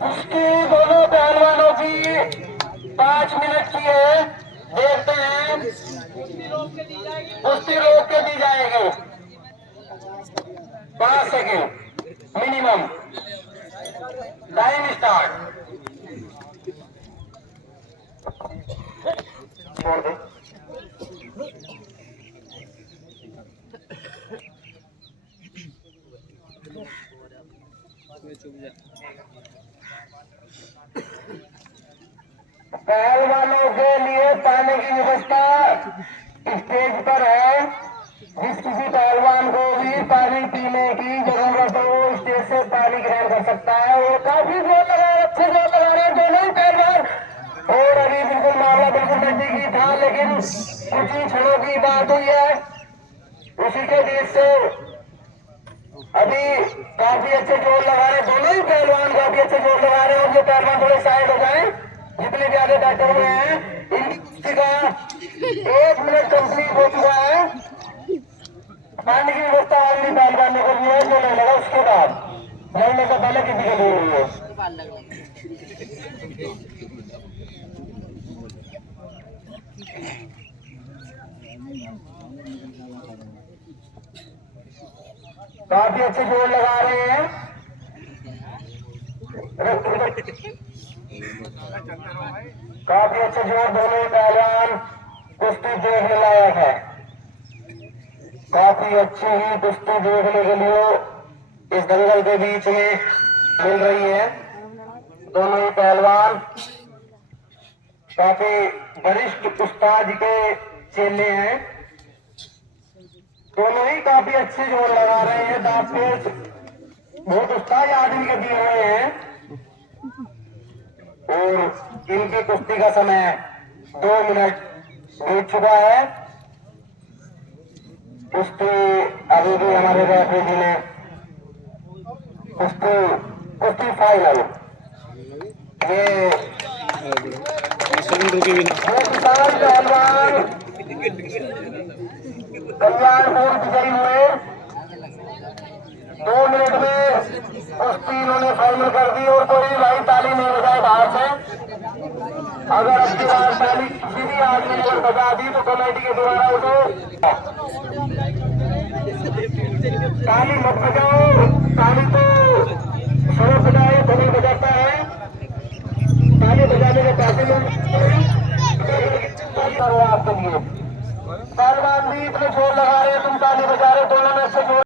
उसकी दोनों पहलवानों की 5 मिनट की है। देखते हैं, कुश्ती रोक के दी जाएगी 5 सेकेंड मिनिमम। Time start. छोड़ दो। पहलवानों के लिए पानी की व्यवस्था स्टेज पर है। जिस किसी पहलवान को भी पानी पीने की जरूरत हो वो स्टेज से पानी ग्रहण कर सकता है। वो काफी जोर लगा रहे, अच्छे जोर लगा रहे हैं दोनों ही पहलवान। और अभी बिल्कुल मामला बिल्कुल नजदीकी था, लेकिन कुछ ही क्षणों की बात हुई है। उसी के बीच से अभी काफी अच्छे जोर लगा रहे हैं दोनों ही पहलवान, काफी अच्छे जोर लगा रहे हैं। और ये पहलवान थोड़े साइड हो जाए, जितने भी आगे बैठे हुए हैं। इनका 1 मिनट कंप्लीट हो चुका है। पानी की व्यवस्था आदमी पहलवान को लिए जो नहीं लगा, उसके बाद लड़ने से पहले किसी के लिए हुई है। काफी अच्छे जोर लगा रहे हैं। काफी अच्छे जोर दोनों पहलवान, कुश्ती देखने लायक है। काफी अच्छी ही कुश्ती देखने के लिए इस दंगल के बीच में मिल रही है। दोनों ही पहलवान काफी वरिष्ठ उस्ताद के चेले हैं। दोनों ही काफी अच्छे जोर लगा रहे हैं। दांत बहुत उस्ताद आदमी के दिए हुए हैं। और इनकी कुश्ती का समय 2 मिनट बीत चुका है। कुश्ती अभी भी हमारे रेफरी जी ने कुश्ती फाइनल ये किसान पहलवान कल्याणपुर विजयी हुए। 2 मिनट में कुश्ती इन्होंने फाइनल कर दी। और कोई भाई ताली नहीं बजाए बाहर से। अगर अच्छी बार ताली किसी भी आदमी ने बजा दी तो कमेटी के द्वारा उठो। ताली मत बजाओ, ताली तो शोर बजाओ, धनी बजाता है। ताली बजाने के पैसे आपके लिए पहलवान भी इतने जोर लगा रहे हैं, तुम ताली बजा रहे, दोनों में से जोर